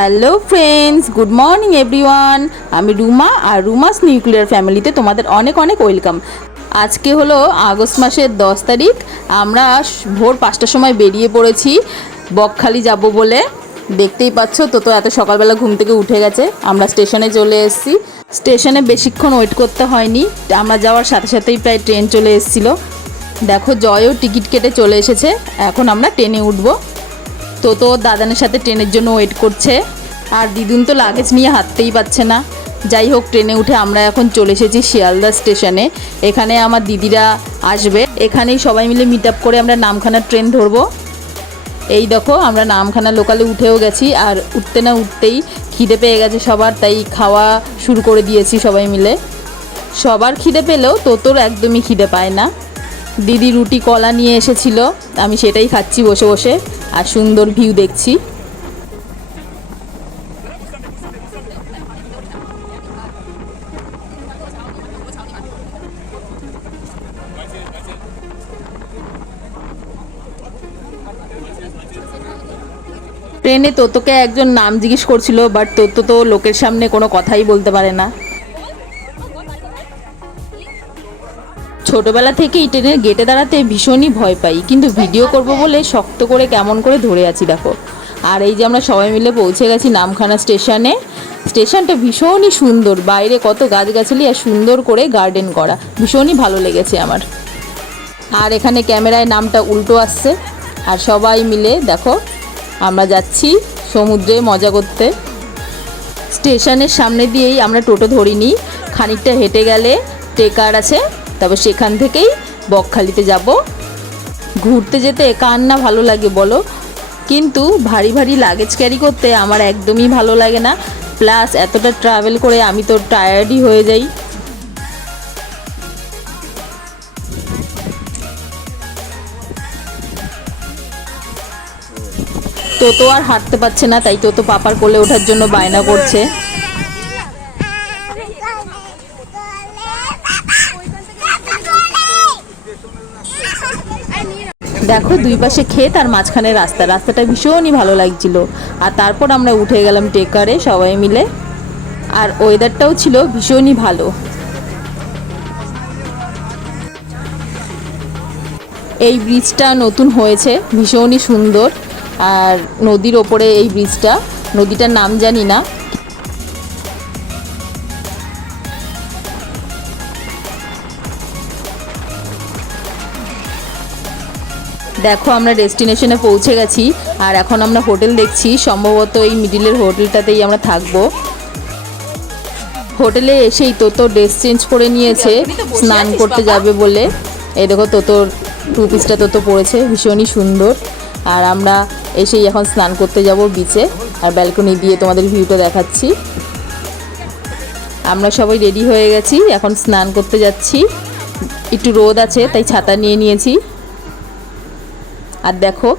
Hello friends good morning everyone আমি রুমা আর রুমাস nuclear ফ্যামিলিতে তোমাদের অনেক অনেক ওয়েলকাম। আজকে হলো আগস্ট মাসের দশ তারিখ। আমরা ভোর পাঁচটার সময় বেরিয়ে পড়েছি। বকখালি যাব বলে। দেখতেই পাচ্ছ তো তো এত সকালবেলা ঘুম থেকে উঠে গেছে। আমরা স্টেশনে চলে এসেছি। স্টেশনে বেশিক্ষণ ওয়েট করতে হয়নি। আমরা যাওয়ার সাথে সাথেই প্রায় ট্রেন চলে এসেছিল। দেখো, জয়ও টিকিট কেটে চলে এসেছে। এখন আমরা ট্রেনে উঠবো। তো তো দাদানের সাথে ট্রেনের জন্য ওয়েট করছে। আর দিদুন তো লাগেজ নিয়ে হাঁটতেই পারছে না। যাই হোক, ট্রেনে উঠে আমরা এখন চলে এসেছি শিয়ালদা স্টেশনে। এখানে আমার দিদিরা আসবে। এখানেই সবাই মিলে মিট আপ করে আমরা নামখানার ট্রেন ধরবো। এই দেখো, আমরা নামখানা লোকালে উঠেও গেছি। আর উঠতে না উঠতেই খিদে পেয়ে গেছে সবার, তাই খাওয়া শুরু করে দিয়েছি সবাই মিলে। সবার খিদে পেলেও তোতোর একদমই খিদে পায় না। দিদি রুটি কলা নিয়ে এসেছিল। আমি সেটাই খাচ্ছি বসে বসে। আর সুন্দর ভিউ দেখছি। ট্রেনে তোতোকে একজন নাম জিজ্ঞেস করছিল বাট তোতো তো লোকের সামনে কোনো কথাই বলতে পারে না। ছোটবেলা থেকেই ট্রেনের গেটে দাঁড়াতে ভীষণই ভয় পাই, কিন্তু ভিডিও করব বলে শক্ত করে কেমন করে ধরে আছি দেখো। আর এই যে আমরা সবাই মিলে পৌঁছে গেছি নামখানা স্টেশনে। স্টেশনটা ভীষণই সুন্দর, বাইরে কত গাছগাছালি আর সুন্দর করে গার্ডেন করা, ভীষণই ভালো লেগেছে আমার। আর এখানে ক্যামেরায় নামটা উল্টো আসছে, আর সবাই মিলে দেখো, আমরা যাচ্ছি সমুদ্রে মজা করতে। স্টেশনের সামনে দিয়েই আমরা টোটো ধরিনি, খানিকটা হেঁটে গেলে টেকার আছে তবে সেখান থেকেই বকখালিতে যাব। ঘুরতে যেতে কার না ভালো লাগে বলো? কিন্তু ভারী ভারী লাগেজ ক্যারি করতে আমার একদমই ভালো লাগে না। প্লাস এতটা ট্রাভেল করে আমি তো টায়ার্ডই হয়ে যাই। তোতো আর হাঁটতে পারছে না, তাই তো তো পাপার কোলে ওঠার জন্য বায়না করছে। দেখো দুই পাশে ক্ষেত আর মাঝখানে রাস্তা। রাস্তাটা ভীষণই ভালো লাগছিল। আর তারপর আমরা উঠে গেলাম টেকারে সবাই মিলে। আর ওয়েদারটাও ছিল ভীষণই ভালো। এই ব্রিজটা নতুন হয়েছে, ভীষণই সুন্দর। আর নদীর ওপরে এই ব্রিজটা নদীটার নাম জানি না। দেখো আমরা ডেস্টিনেশনে পৌঁছে গেছি। আর এখন আমরা হোটেল দেখছি। সম্ভবত এই মিডিলের হোটেলটাতেই আমরা থাকব। হোটেলে এসেই তোতো ড্রেস চেঞ্জ করে নিয়েছে। স্নান করতে যাবে বলে। এই দেখো তোতোর টু পিসটা তোতো পড়েছে ভীষণই সুন্দর। আর আমরা এসেই এখন স্নান করতে যাব বিচে আর ব্যালকনি দিয়ে তোমাদের ভিউটা দেখাচ্ছি। আমরা সবাই রেডি হয়ে গেছি। এখন স্নান করতে যাচ্ছি। একটু রোদ আছে তাই ছাতা নিয়ে নিয়েছি। আর দেখো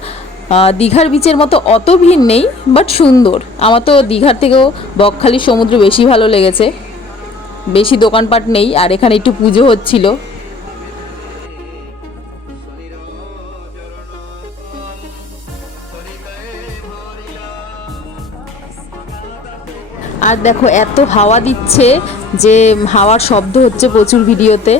দীঘার বিচের মতো অত ভিড় নেই বাট সুন্দর। আমার তো দীঘার থেকেও বকখালি সমুদ্র বেশি ভালো লেগেছে। বেশি দোকানপাট নেই, আর এখানে একটু পুজো হচ্ছিল। আর দেখো, এত হাওয়া দিচ্ছে যে হাওয়ার শব্দ হচ্ছে প্রচুর ভিডিওতে।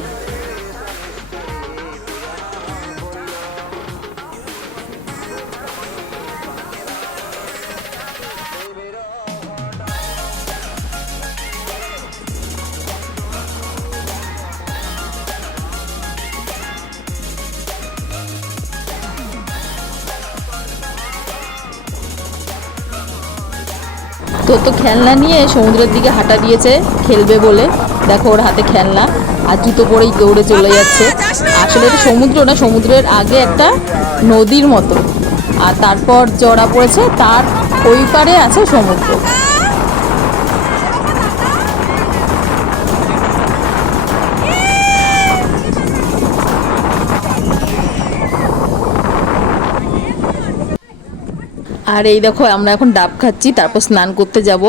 তো তো খেলনা নিয়ে সমুদ্রের দিকে হাঁটা দিয়েছে খেলবে বলে। দেখো ওর হাতে খেলনা আর জুতো পরেই দৌড়ে চলে যাচ্ছে। আসলে এটা সমুদ্র না সমুদ্রের আগে একটা নদীর মতো। আর তারপর জড়া পড়েছে তার ওই পারে আছে সমুদ্র। আর এই দেখো, আমরা এখন ডাব খাচ্ছি, তারপর স্নান করতে যাব।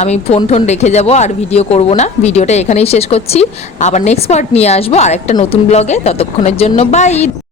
আমি ফোন টোন রেখে যাব, আর ভিডিও করব না। ভিডিওটা এখানেই শেষ করছি। আবার নেক্সট পার্ট নিয়ে আসব আর একটা নতুন ব্লগে ততক্ষণের জন্য বাই